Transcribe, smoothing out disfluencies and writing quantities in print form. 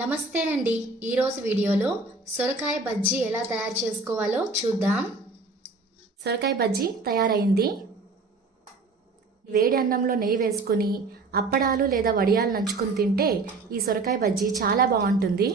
నమస్తే అండి. ఈరోజు వీడియోలో సొరకాయ బజ్జీ ఎలా తయారు చేసుకోవాలో చూద్దాం. సొరకాయ బజ్జీ తయారైంది. వేడి అన్నంలో నెయ్యి వేసుకొని అప్పడాలు లేదా వడియాలు నంచుకొని తింటే ఈ సొరకాయ బజ్జీ చాలా బాగుంటుంది.